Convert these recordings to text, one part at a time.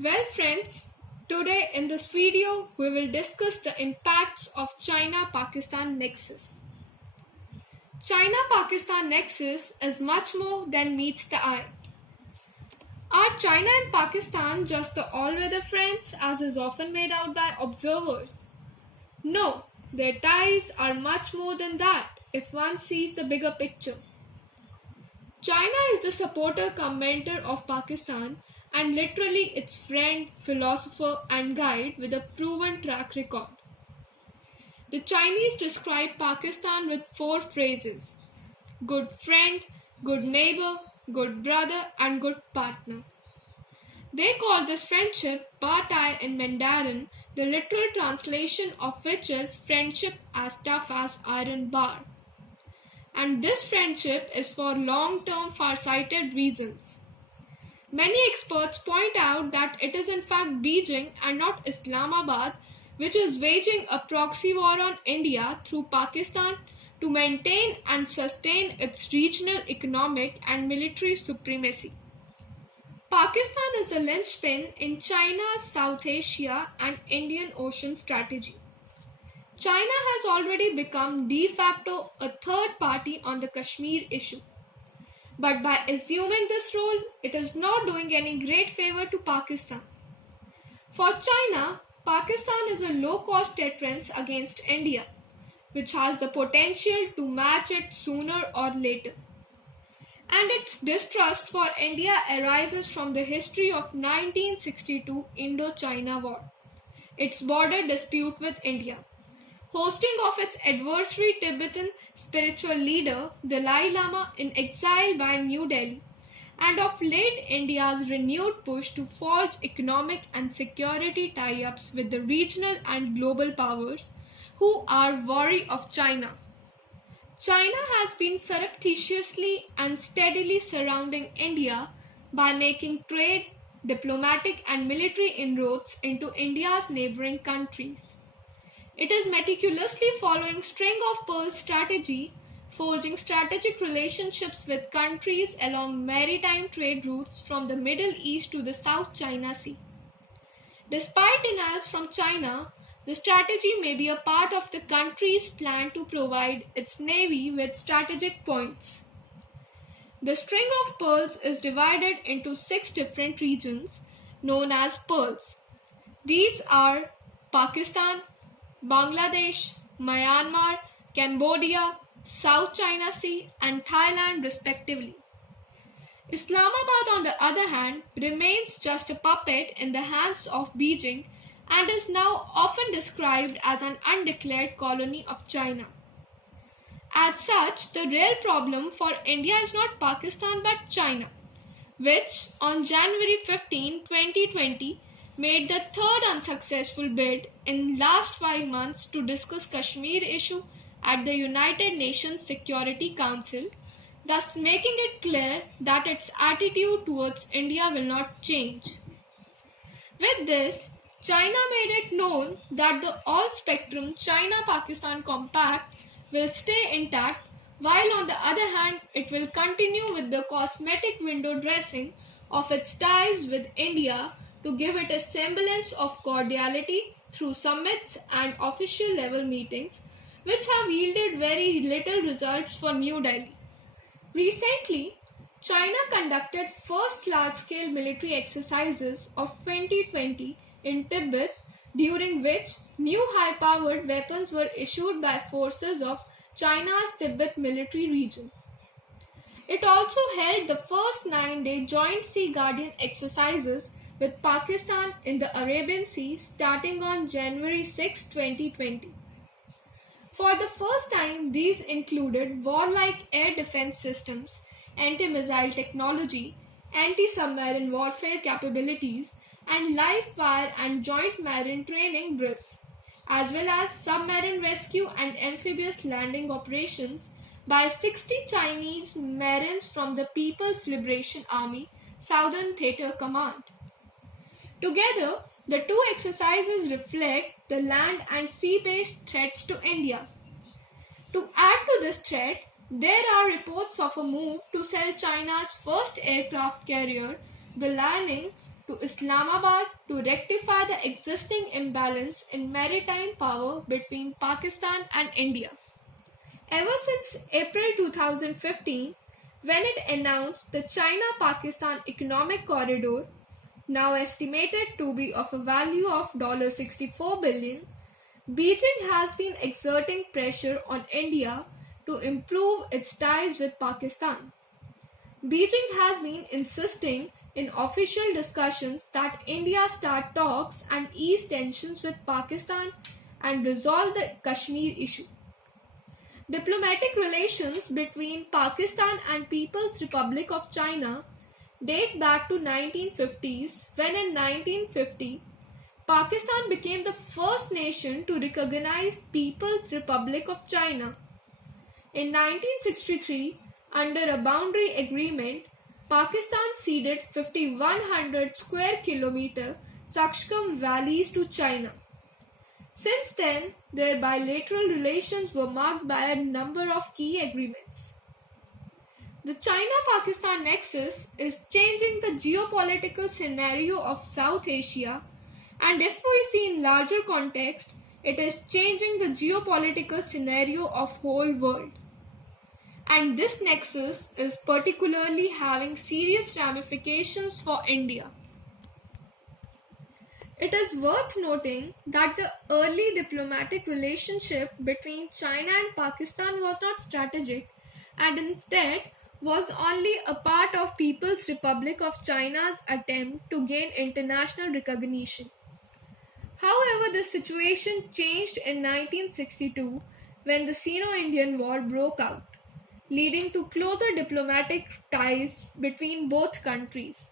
Well friends, today in this video we will discuss the impacts of China-Pakistan Nexus. China-Pakistan Nexus is much more than meets the eye. Are China and Pakistan just the all-weather friends as is often made out by observers? No, their ties are much more than that if one sees the bigger picture. China is the supporter cum mentor of Pakistan and literally its friend, philosopher and guide with a proven track record. The Chinese describe Pakistan with four phrases: good friend, good neighbor, good brother and good partner. They call this friendship Ba Tai in Mandarin, the literal translation of which is friendship as tough as iron bar. And this friendship is for long-term far-sighted reasons. Many experts point out that it is in fact Beijing and not Islamabad which is waging a proxy war on India through Pakistan to maintain and sustain its regional economic and military supremacy. Pakistan is the linchpin in China's South Asia and Indian Ocean strategy. China has already become de facto a third party on the Kashmir issue. But by assuming this role, it is not doing any great favor to Pakistan. For China, Pakistan is a low-cost deterrence against India, which has the potential to match it sooner or later. And its distrust for India arises from the history of 1962 Indo-China War, its border dispute with India, hosting of its adversary Tibetan spiritual leader Dalai Lama in exile by New Delhi, and of late India's renewed push to forge economic and security tie-ups with the regional and global powers who are wary of China. China has been surreptitiously and steadily surrounding India by making trade, diplomatic and military inroads into India's neighboring countries. It is meticulously following string of pearls strategy, forging strategic relationships with countries along maritime trade routes from the Middle East to the South China Sea. Despite denials from China, the strategy may be a part of the country's plan to provide its navy with strategic points. The string of pearls is divided into 6 different regions known as pearls. These are Pakistan, Bangladesh, Myanmar, Cambodia, South China Sea and Thailand respectively. Islamabad on the other hand remains just a puppet in the hands of Beijing and is now often described as an undeclared colony of China. As such, the real problem for India is not Pakistan but China, which on January 15, 2020 made the third unsuccessful bid in last 5 months to discuss Kashmir issue at the United Nations Security Council, thus making it clear that its attitude towards India will not change. With this, China made it known that the all-spectrum China-Pakistan compact will stay intact, while on the other hand, it will continue with the cosmetic window dressing of its ties with India to give it a semblance of cordiality through summits and official level meetings, which have yielded very little results for New Delhi. Recently, China conducted first large-scale military exercises of 2020 in Tibet, during which new high-powered weapons were issued by forces of China's Tibet military region. It also held the first 9-day joint Sea Guardian exercises with Pakistan in the Arabian Sea starting on January 6, 2020. For the first time, these included warlike air defense systems, anti-missile technology, anti-submarine warfare capabilities, and live fire and joint marine training drills, as well as submarine rescue and amphibious landing operations by 60 Chinese Marines from the People's Liberation Army Southern Theater Command. Together, the two exercises reflect the land and sea-based threats to India. To add to this threat, there are reports of a move to sell China's first aircraft carrier, the Liaoning, to Islamabad to rectify the existing imbalance in maritime power between Pakistan and India. Ever since April 2015, when it announced the China-Pakistan Economic Corridor, now estimated to be of a value of $64 billion, Beijing has been exerting pressure on India to improve its ties with Pakistan. Beijing has been insisting in official discussions that India start talks and ease tensions with Pakistan and resolve the Kashmir issue. Diplomatic relations between Pakistan and People's Republic of China date back to 1950s when in 1950 Pakistan became the first nation to recognize People's Republic of China. In 1963, under a boundary agreement, Pakistan ceded 5,100 square kilometer Saksham valleys to China. Since then, their bilateral relations were marked by a number of key agreements. The China-Pakistan Nexus is changing the geopolitical scenario of South Asia, and if we see in larger context, it is changing the geopolitical scenario of whole world. And this nexus is particularly having serious ramifications for India. It is worth noting that the early diplomatic relationship between China and Pakistan was not strategic and instead was only a part of People's Republic of China's attempt to gain international recognition. However, the situation changed in 1962 when the Sino-Indian War broke out, leading to closer diplomatic ties between both countries.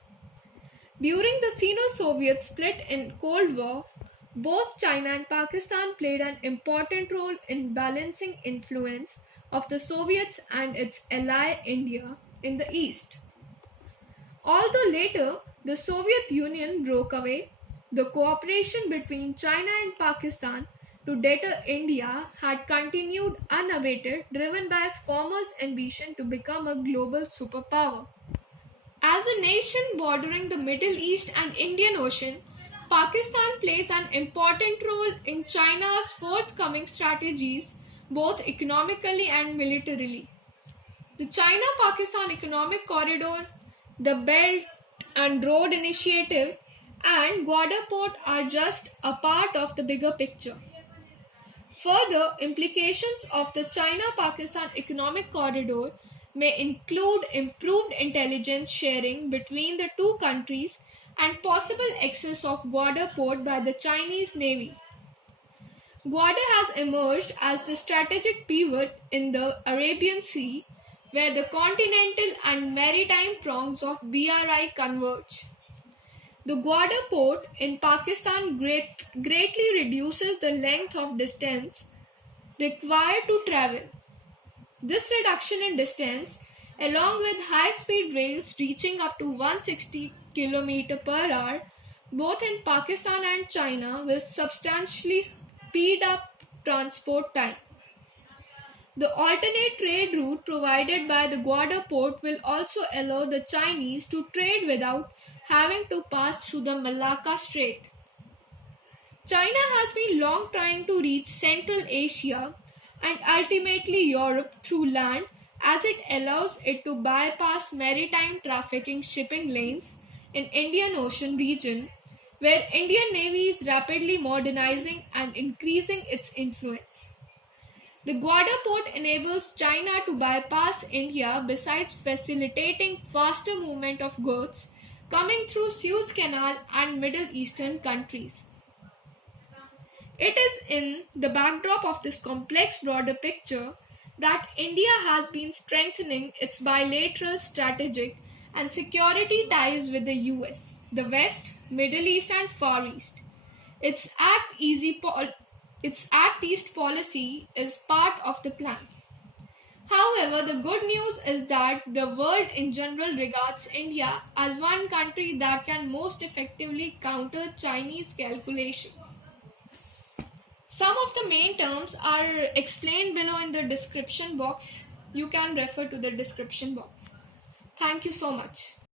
During the Sino-Soviet split in Cold War, both China and Pakistan played an important role in balancing influence of the Soviets and its ally India in the East. Although later the Soviet Union broke away, the cooperation between China and Pakistan to deter India had continued unabated, driven by a former's ambition to become a global superpower. As a nation bordering the Middle East and Indian Ocean, Pakistan plays an important role in China's forthcoming strategies, both economically and militarily. The China-Pakistan Economic Corridor, the Belt and Road Initiative, and Gwadar Port are just a part of the bigger picture. Further implications of the China-Pakistan Economic Corridor may include improved intelligence sharing between the two countries and possible access of Gwadar Port by the Chinese Navy. Gwadar has emerged as the strategic pivot in the Arabian Sea, where the continental and maritime prongs of BRI converge. The Gwadar port in Pakistan greatly reduces the length of distance required to travel. This reduction in distance, along with high-speed rails reaching up to 160 km per hour, both in Pakistan and China, will substantially speed up transport time. The alternate trade route provided by the Gwadar port will also allow the Chinese to trade without having to pass through the Malacca Strait. China has been long trying to reach Central Asia and ultimately Europe through land, as it allows it to bypass maritime trafficking shipping lanes in Indian Ocean region, where Indian Navy is rapidly modernizing and increasing its influence. The Gwadar port enables China to bypass India besides facilitating faster movement of goods coming through Suez Canal and Middle Eastern countries. It is in the backdrop of this complex broader picture that India has been strengthening its bilateral strategic and security ties with the US, the West, Middle East and Far East. Its Act East policy is part of the plan. However, the good news is that the world in general regards India as one country that can most effectively counter Chinese calculations. Some of the main terms are explained below in the description box. You can refer to the description box. Thank you so much.